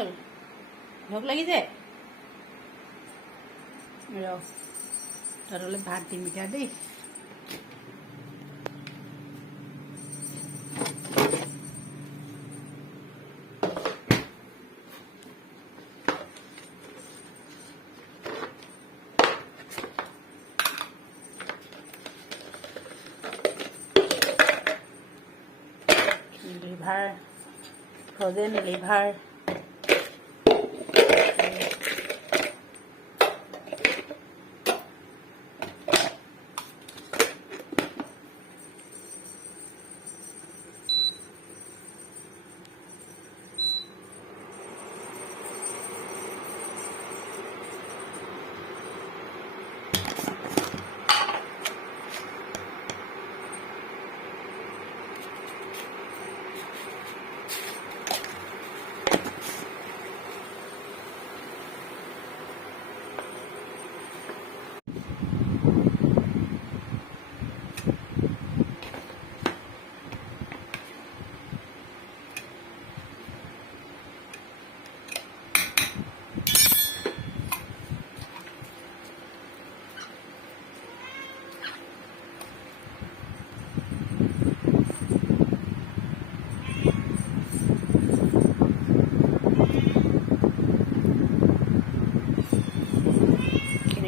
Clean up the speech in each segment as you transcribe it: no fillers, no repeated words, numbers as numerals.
হ'ল ভোক লাগিছে ৰ তহঁতলৈ ভাত দিম এতিয়া দেই লিভাৰ ফ্ৰজেন লিভাৰ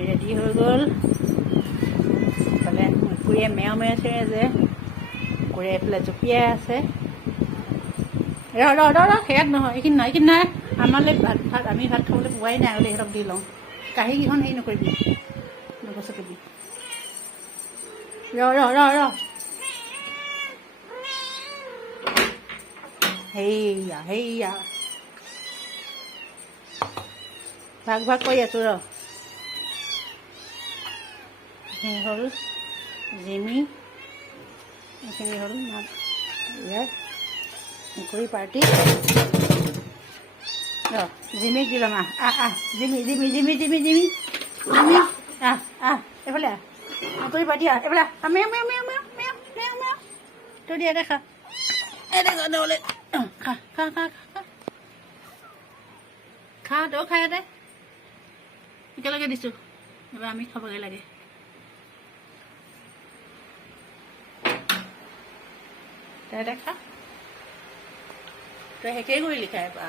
ৰেডি হৈ গ'ল এইফালে মেকুৰীয়ে মেও মেওছে যে কুকুৰে এইফালে জঁপিয়াই আছে ৰ ৰ ৰ ৰ সেয়াত নহয় এইখিনি নহয় এইখিনি নাই আমালৈ ভাত আমি ভাত খাবলৈ পোৱাই নাই আগতে ইহঁতক দি লওঁ কাঁহীকেইখন হেৰি নকৰিবি নগচকিবি ৰ ৰ ৰ ৰ হেইয়া হেইয়া ভাগ ভাগ কৰি আছোঁ ৰ এইখিনি হ'ল জিমি এইখিনি হ'ল ইয়াৰ মেকুৰী পাৰ্টি ৰ জিমিক দি ল'ম আহ Jimmy Jimmy Jimmy Jimmy Jimmy Jimmy আহ এইফালে মেকুৰী পাৰ্টি এইফালে মেও মেও মেও মেও মেও মেও মেও তোৰ দিয়া দেখা দেখা নহ'লে খা খা খা খা খা তই খাই দে একেলগে দিছোঁ এবাৰ আমি খাবগৈ লাগে তই দেখা তই শেষেই কৰিলি খাই বা